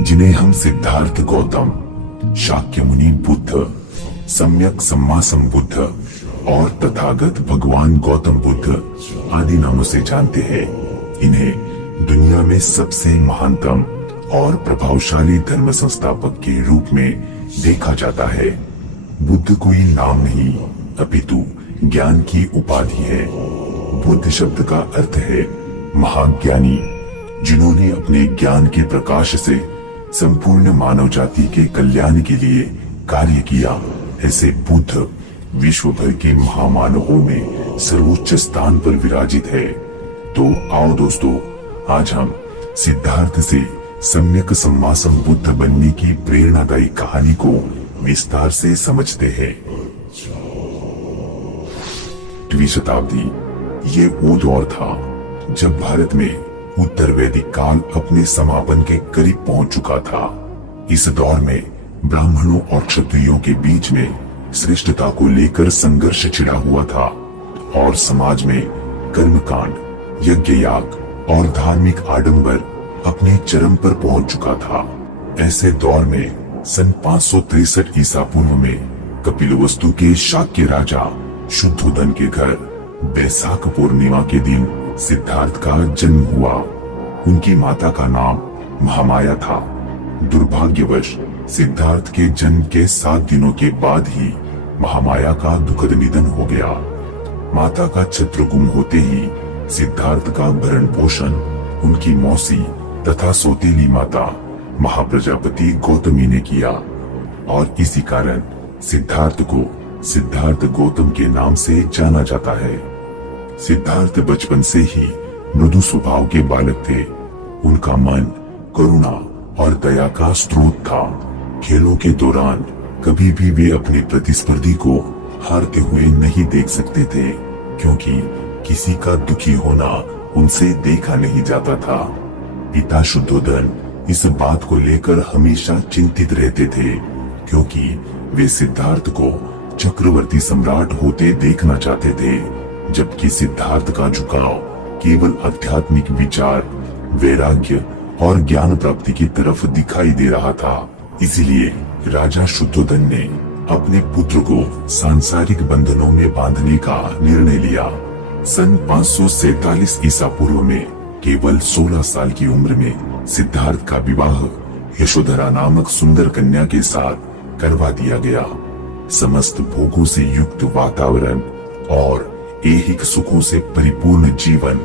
जिन्हें हम सिद्धार्थ गौतम, शाक्यमुनि बुद्ध, सम्यक सम्मा संबुद्ध और तथागत भगवान गौतम बुद्ध आदि नामों से जानते हैं। इन्हें दुनिया में सबसे महानतम और प्रभावशाली धर्म संस्थापक के रूप में देखा जाता है। बुद्ध कोई नाम नहीं अपितु ज्ञान की उपाधि है। बुद्ध शब्द का अर्थ है महाज्ञानी, जिन्होंने अपने ज्ञान के प्रकाश से संपूर्ण मानव जाति के कल्याण के लिए कार्य किया। ऐसे बुद्ध विश्व भर के महामानवों में सर्वोच्च स्थान पर विराजित है। तो आओ दोस्तों, आज हम सिद्धार्थ से सम्यक सम्मा संबुद्ध बनने की प्रेरणादायी कहानी को विस्तार से समझते हैं। 8वीं शताब्दी ये वो दौर था जब भारत में उत्तर वैदिक काल अपने समापन के करीब पहुंच चुका था। इस दौर में ब्राह्मणों और क्षत्रियों के बीच में श्रेष्ठता को लेकर संघर्ष छिड़ा हुआ था और समाज में कर्मकांड, यज्ञ याग और धार्मिक आडंबर अपने चरम पर पहुंच चुका था। ऐसे दौर में सन 563 ईसा पूर्व में कपिलवस्तु के शाक्य राजा शुद्धोदन के घर बैसाख पूर्णिमा के दिन सिद्धार्थ का जन्म हुआ। उनकी माता का नाम महामाया था। दुर्भाग्यवश सिद्धार्थ के जन्म के 7 दिनों के बाद ही महामाया का दुखद निधन हो गया। माता का छत्र गुम होते ही सिद्धार्थ का भरण पोषण उनकी मौसी तथा सौतेली माता महाप्रजापति गौतमी ने किया और इसी कारण सिद्धार्थ को सिद्धार्थ गौतम के नाम से जाना जाता है। सिद्धार्थ बचपन से ही मृदु स्वभाव के बालक थे। उनका मन करुणा और दया का स्रोत था। खेलों के दौरान कभी भी वे अपने प्रतिस्पर्धी को हारते हुए नहीं देख सकते थे, क्योंकि किसी का दुखी होना उनसे देखा नहीं जाता था। पिता शुद्धोदन इस बात को लेकर हमेशा चिंतित रहते थे, क्योंकि वे सिद्धार्थ को चक्रवर्ती सम्राट होते देखना चाहते थे, जबकि सिद्धार्थ का झुकाव केवल आध्यात्मिक विचार, वैराग्य और ज्ञान प्राप्ति की तरफ दिखाई दे रहा था। इसलिए राजा शुद्धोदन ने अपने पुत्र को सांसारिक बंधनों में बांधने का निर्णय लिया। सन 547 ईसा पूर्व में केवल 16 साल की उम्र में सिद्धार्थ का विवाह यशोधरा नामक सुंदर कन्या के साथ करवा दिया गया। समस्त भोगों से युक्त वातावरण और ऐहिक सुखों से परिपूर्ण जीवन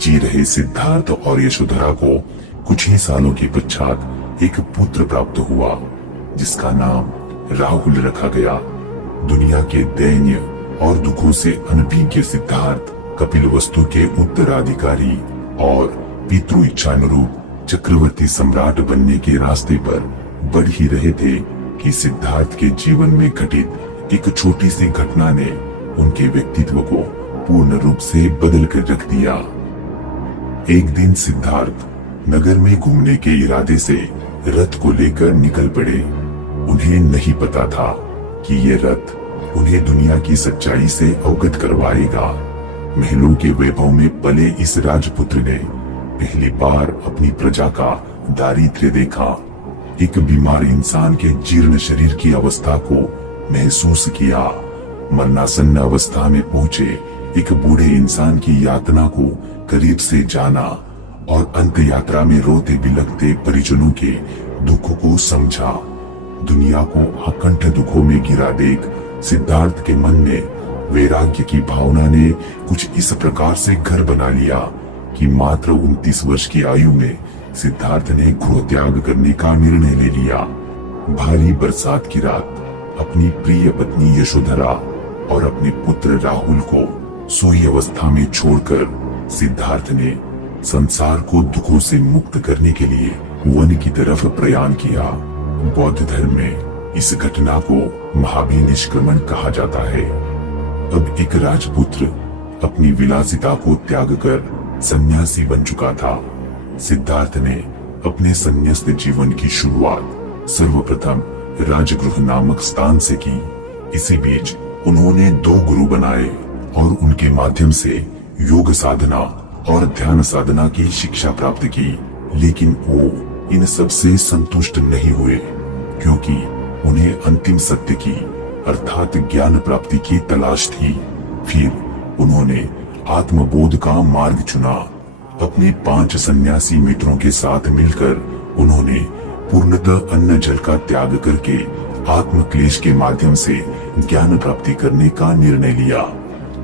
जी रहे सिद्धार्थ और यशोधरा को कुछ ही सालों के पश्चात एक पुत्र प्राप्त हुआ, जिसका नाम राहुल रखा गया। दुनिया के दैन्य और दुखों से अनभिज्ञ सिद्धार्थ कपिलवस्तु के उत्तराधिकारी और पितृ इच्छानुरूप चक्रवर्ती सम्राट बनने के रास्ते पर बढ़ ही रहे थे कि सिद्धार्थ के जीवन में घटित एक छोटी सी घटना ने उनके व्यक्तित्व को पूर्ण रूप से बदल कर रख दिया। एक दिन सिद्धार्थ नगर में घूमने के इरादे से रथ को लेकर निकल पड़े। उन्हें नहीं पता था कि ये रथ उन्हें दुनिया की सच्चाई से अवगत करवाएगा। महलों के वैभव में पले इस राजपुत्र ने पहली बार अपनी प्रजा का दारिद्र्य देखा। एक बीमार इंसान के जीर्ण शरीर की अवस्था को महसूस किया। मरणासन्न अवस्था में पहुंचे एक बूढ़े इंसान की यातना को करीब से जाना और अंत यात्रा में रोते बिलखते परिजनों के दुख को समझा। दुनिया को अकंठ दुखों में गिरा देख सिद्धार्थ के मन में वैराग्य की भावना ने कुछ इस प्रकार से घर बना लिया कि मात्र 29 वर्ष की आयु में सिद्धार्थ ने गृह त्याग करने का निर्णय ले लिया। भारी बरसात की रात अपनी प्रिय पत्नी यशोधरा और अपने पुत्र राहुल को सोई अवस्था में छोड़कर सिद्धार्थ ने संसार को दुखों से मुक्त करने के लिए वन की तरफ प्रयाण किया। बौद्ध धर्म में इस घटना को महाबी निष्क्रमण कहा जाता है। अब एक राजपुत्र अपनी विलासिता को त्याग कर सन्यासी बन चुका था। सिद्धार्थ ने अपने संन्यास्त जीवन की शुरुआत सर्वप्रथम राजगृह नामक स्थान से की। इसी बीच उन्होंने 2 गुरु बनाए और उनके माध्यम से योग साधना और ध्यान साधना की शिक्षा प्राप्त की। लेकिन वो इन सब से संतुष्ट नहीं हुए, क्योंकि उन्हें अंतिम सत्य की अर्थात ज्ञान प्राप्ति की तलाश थी। फिर उन्होंने आत्मबोध का मार्ग चुना। अपने 5 सन्यासी मित्रों के साथ मिलकर उन्होंने पूर्णतः अन्न जल का त्याग करके आत्मक्लेश के माध्यम से ज्ञान प्राप्ति करने का निर्णय लिया।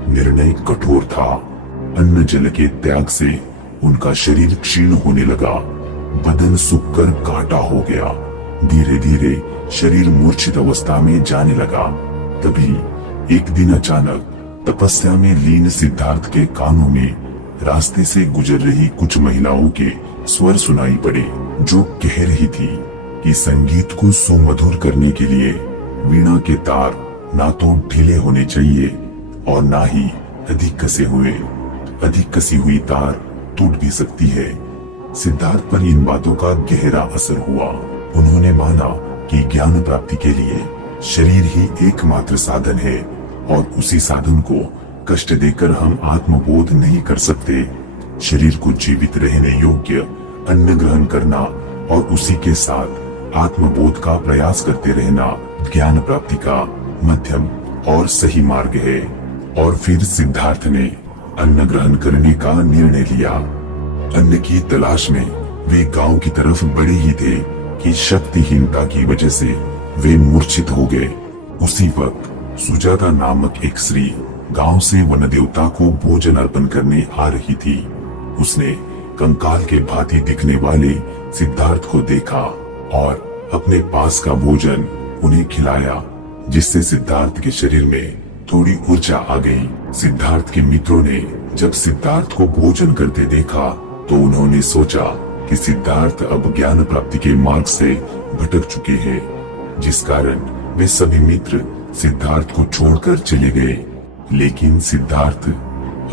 निर्णय कठोर था। अन्न जल के त्याग से उनका शरीर क्षीण होने लगा, बदन सूखकर कांटा हो गया। धीरे धीरे शरीर मूर्छित अवस्था में जाने लगा। तभी एक दिन अचानक तपस्या में लीन सिद्धार्थ के कानों में रास्ते से गुजर रही कुछ महिलाओं के स्वर सुनाई पड़े, जो कह रही थी कि संगीत को सुमधुर करने के लिए वीणा के तार ना तो ढीले होने चाहिए और ना ही अधिक कसे हुए। अधिक कसी हुई तार टूट भी सकती है। सिद्धार्थ पर इन बातों का गहरा असर हुआ। उन्होंने माना कि ज्ञान प्राप्ति के लिए शरीर ही एकमात्र साधन है और उसी साधन को कष्ट देकर हम आत्मबोध नहीं कर सकते। शरीर को जीवित रहने योग्य अन्न ग्रहण करना और उसी के साथ आत्मबोध का प्रयास करते रहना ज्ञान प्राप्ति का मध्यम और सही मार्ग है। और फिर सिद्धार्थ ने अन्न ग्रहण करने का निर्णय लिया। अन्न की तलाश में वे गांव की तरफ बढ़े ही थे कि शक्तिहीनता की वजह से वे मूर्छित हो गए। उसी वक्त सुजाता नामक एक स्त्री गांव से वन देवता को भोजन अर्पण करने आ रही थी। उसने कंकाल के भांति दिखने वाले सिद्धार्थ को देखा और अपने पास का भोजन उन्हें खिलाया, जिससे सिद्धार्थ के शरीर में थोड़ी ऊर्जा आ गई। सिद्धार्थ के मित्रों ने जब सिद्धार्थ को भोजन करते देखा तो उन्होंने सोचा कि सिद्धार्थ अब ज्ञान प्राप्ति के मार्ग से भटक चुके हैं, जिस कारण वे सभी मित्र सिद्धार्थ को छोड़कर चले गए। लेकिन सिद्धार्थ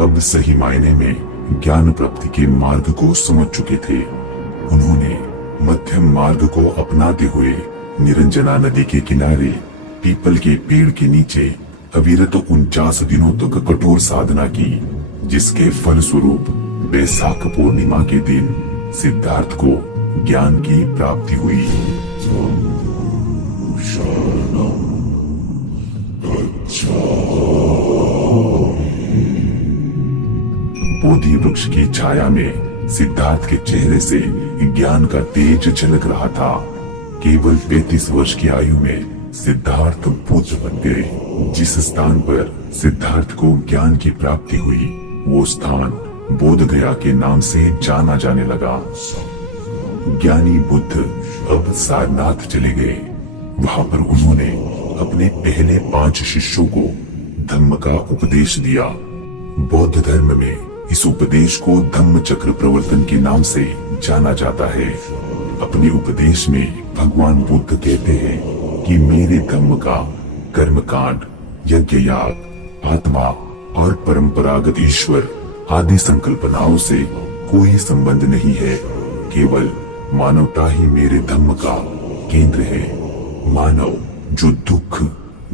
अब सही मायने में ज्ञान प्राप्ति के मार्ग को समझ चुके थे। उन्होंने मध्यम मार्ग को अपनाते हुए निरंजना नदी के किनारे पीपल के पेड़ के नीचे अविरत 49 दिनों तक कठोर साधना की, जिसके फलस्वरूप बैसाख पूर्णिमा के दिन सिद्धार्थ को ज्ञान की प्राप्ति हुई। बोधि वृक्ष की छाया में सिद्धार्थ के चेहरे से ज्ञान का तेज झलक रहा था। केवल 35 वर्ष की आयु में सिद्धार्थ बुद्ध बन गए। जिस स्थान पर सिद्धार्थ को ज्ञान की प्राप्ति हुई, वो स्थान बोध गया के नाम से जाना जाने लगा। ज्ञानी बुद्ध अब सारनाथ चले गए। वहां पर उन्होंने अपने पहले 5 शिष्यों को धम्म का उपदेश दिया। बौद्ध धर्म में इस उपदेश को धम्म चक्र प्रवर्तन के नाम से जाना जाता है। अपने उपदेश में भगवान बुद्ध कहते हैं कि मेरे धम्म का कर्मकांड, यज्ञ याग, आत्मा और परंपरागत ईश्वर आदि संकल्पनाओं से कोई संबंध नहीं है। केवल मानवता ही मेरे धम्म का केंद्र है। मानव जो दुख,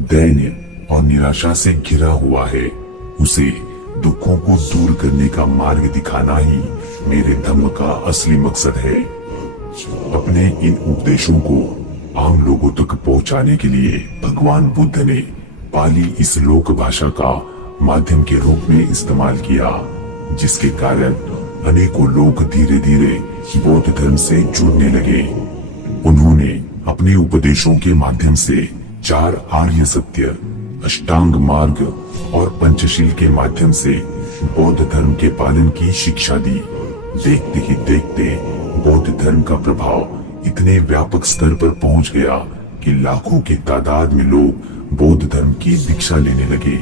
दैन्य और निराशा से घिरा हुआ है, उसे दुखों को दूर करने का मार्ग दिखाना ही मेरे धम्म का असली मकसद है। अपने इन उपदेशों को आम लोगों तक पहुंचाने के लिए भगवान बुद्ध ने पाली इस लोक भाषा का माध्यम के रूप में इस्तेमाल किया, जिसके कारण अनेकों लोग धीरे धीरे बौद्ध धर्म से जुड़ने लगे। उन्होंने अपने उपदेशों के माध्यम से 4 आर्य सत्य, अष्टांग मार्ग और पंचशील के माध्यम से बौद्ध धर्म के पालन की शिक्षा दी। देखते ही देखते बौद्ध धर्म का प्रभाव इतने व्यापक स्तर पर पहुंच गया कि लाखों की तादाद में लोग बौद्ध धर्म की दीक्षा लेने लगे।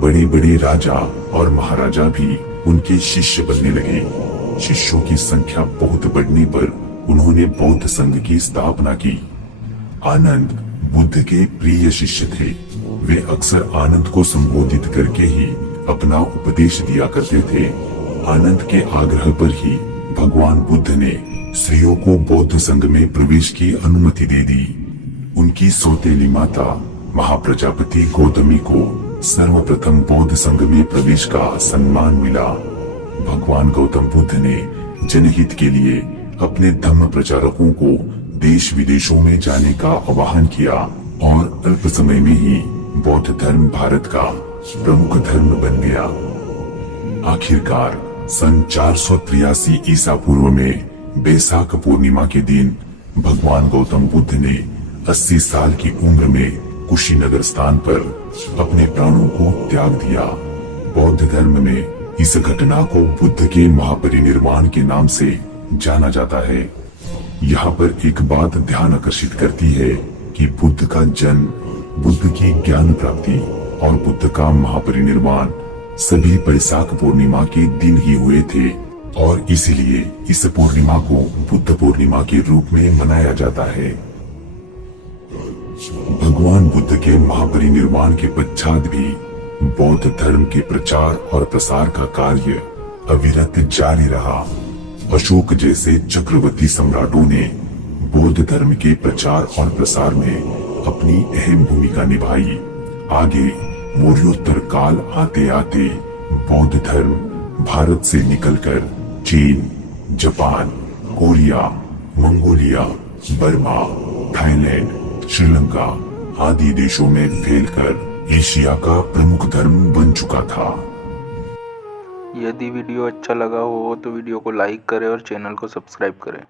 बड़े बड़े राजा और महाराजा भी उनके शिष्य बनने लगे। शिष्यों की संख्या बहुत बढ़ने पर उन्होंने बौद्ध संघ की स्थापना की। आनंद बुद्ध के प्रिय शिष्य थे। वे अक्सर आनंद को संबोधित करके ही अपना उपदेश दिया करते थे। आनंद के आग्रह पर ही भगवान बुद्ध ने स्त्रियों को बौद्ध संघ में प्रवेश की अनुमति दे दी। उनकी सौतेली माता महाप्रजापति गौतमी को सर्वप्रथम बौद्ध संघ में प्रवेश का सम्मान मिला। भगवान गौतम बुद्ध ने जनहित के लिए अपने धम्म प्रचारकों को देश विदेशों में जाने का आह्वान किया और अल्प समय में ही बौद्ध धर्म भारत का प्रमुख धर्म बन गया। आखिरकार सन 483 ईसा पूर्व में बैसाख पूर्णिमा के दिन भगवान गौतम बुद्ध ने 80 साल की उम्र में कुशीनगर स्थान पर अपने प्राणों को त्याग दिया। बौद्ध धर्म में इस घटना को बुद्ध के महापरिनिर्वाण के नाम से जाना जाता है। यहाँ पर एक बात ध्यान आकर्षित करती है कि बुद्ध का जन्म, बुद्ध की ज्ञान प्राप्ति और बुद्ध का महापरिनिर्वाण सभी बैसाख पूर्णिमा के दिन ही हुए थे और इसीलिए इस पूर्णिमा को बुद्ध पूर्णिमा के रूप में मनाया जाता है। भगवान बुद्ध के महापरिनिर्वाण के पश्चात भी बौद्ध धर्म के प्रचार और प्रसार का कार्य अविरत जारी रहा। अशोक जैसे चक्रवर्ती सम्राटों ने बौद्ध धर्म के प्रचार और प्रसार में अपनी अहम भूमिका निभाई। आगे मौर्योत्तर काल आते आते बौद्ध धर्म भारत से निकलकर चीन, Japan, Korea, Mongolia, Burma, Thailand, Sri Lanka आदि देशों में फैलकर एशिया का प्रमुख धर्म बन चुका था। यदि वीडियो अच्छा लगा हो तो वीडियो को लाइक करें और चैनल को सब्सक्राइब करें।